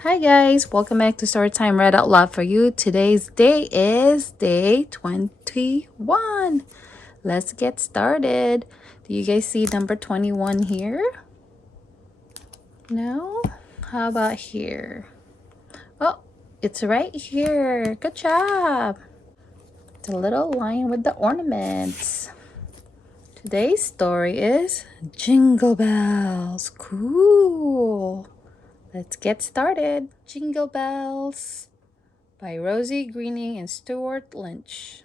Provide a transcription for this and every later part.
Hi guys, welcome back to Storytime Read Out Loud for You. Today's day is day 21. Let's get started. Do you guys see number 21 here? No? How about here? Oh, it's right here. Good job. The little lion with the ornaments. Today's story is Jingle Bells. Cool. Let's get started. Jingle Bells by Rosie Greening and Stuart Lynch.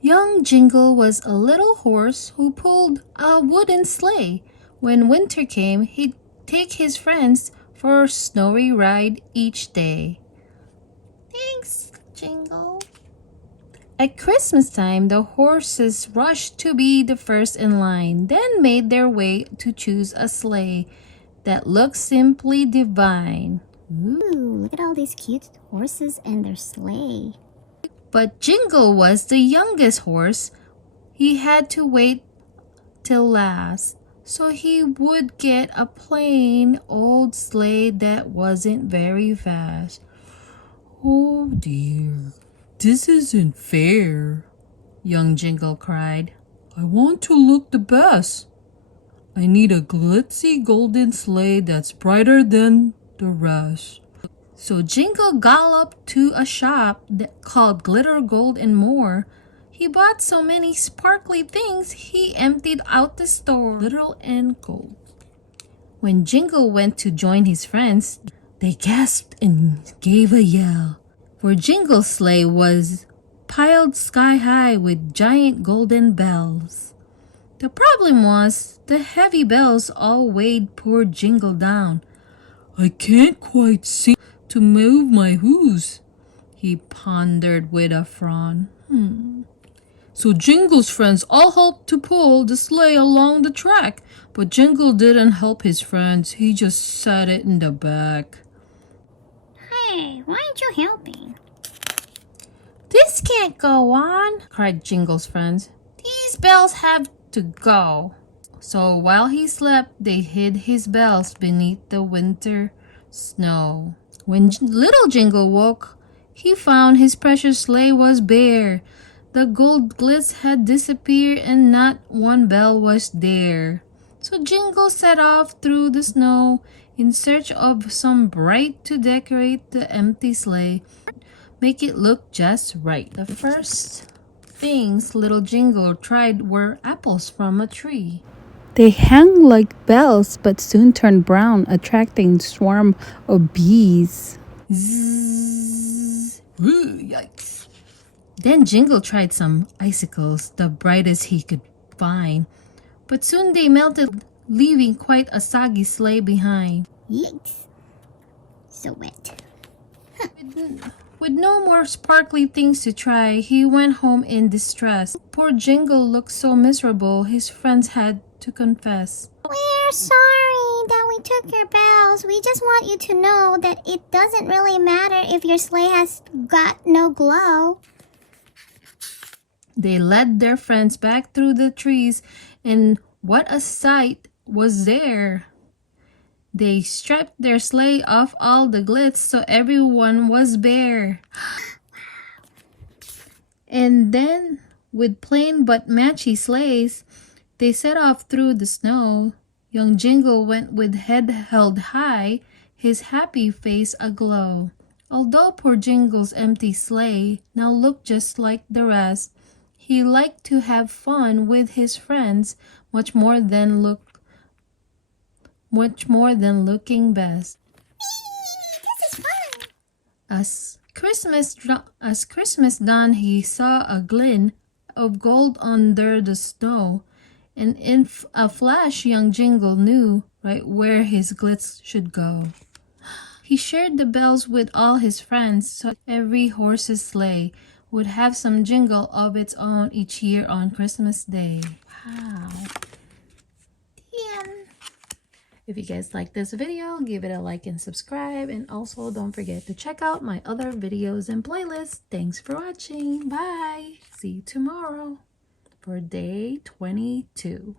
Young Jingle was a little horse who pulled a wooden sleigh. When winter came, he'd take his friends for a snowy ride each day. Thanks, Jingle. At Christmas time, the horses rushed to be the first in line, then made their way to choose a sleigh that looked simply divine. Ooh, look at all these cute horses and their sleigh. But Jingle was the youngest horse. He had to wait till last, so he would get a plain old sleigh that wasn't very fast. Oh dear, this isn't fair, young Jingle cried. I want to look the best. I need a glitzy golden sleigh that's brighter than the rest. So Jingle galloped to a shop called Glitter, Gold, and More. He bought so many sparkly things, he emptied out the store, glitter and gold. When Jingle went to join his friends, they gasped and gave a yell, for Jingle's sleigh was piled sky high with giant golden bells. The problem was, the heavy bells all weighed poor Jingle down. I can't quite seem to move my hooves, he pondered with a frown. So Jingle's friends all helped to pull the sleigh along the track, but Jingle didn't help his friends. He just sat it in the back. Hey, why aren't you helping? This can't go on, cried Jingle's friends. These bells have to go. So while he slept, they hid his bells beneath the winter snow. When little Jingle woke, he found his precious sleigh was bare. The gold glitz had disappeared and not one bell was there. So Jingle set off through the snow in search of some bright to decorate the empty sleigh, make it look just right. The first things little Jingle tried were apples from a tree. They hung like bells but soon turned brown, attracting a swarm of bees. Zzz. Ooh, yikes. Then Jingle tried some icicles, the brightest he could find, but soon they melted, leaving quite a soggy sleigh behind. Yikes. So wet. With no more sparkly things to try, he went home in distress. Poor Jingle looked so miserable, his friends had to confess. We're sorry that we took your bells. We just want you to know that it doesn't really matter if your sleigh has got no glow. They led their friends back through the trees, and what a sight was there! They stripped their sleigh off all the glitz so everyone was bare. And then, with plain but matchy sleighs, they set off through the snow. Young Jingle went with head held high, his happy face aglow. Although poor Jingle's empty sleigh now looked just like the rest, he liked to have fun with his friends much more than looking best. This is fun. As Christmas dawned, he saw a glint of gold under the snow, and in a flash young Jingle knew right where his glitz should go. He shared the bells with all his friends, so every horse's sleigh would have some jingle of its own each year on Christmas Day. Wow. The end. If you guys like this video, give it a like and subscribe, and also don't forget to check out my other videos and playlists. Thanks for watching. Bye. See you tomorrow for day 22.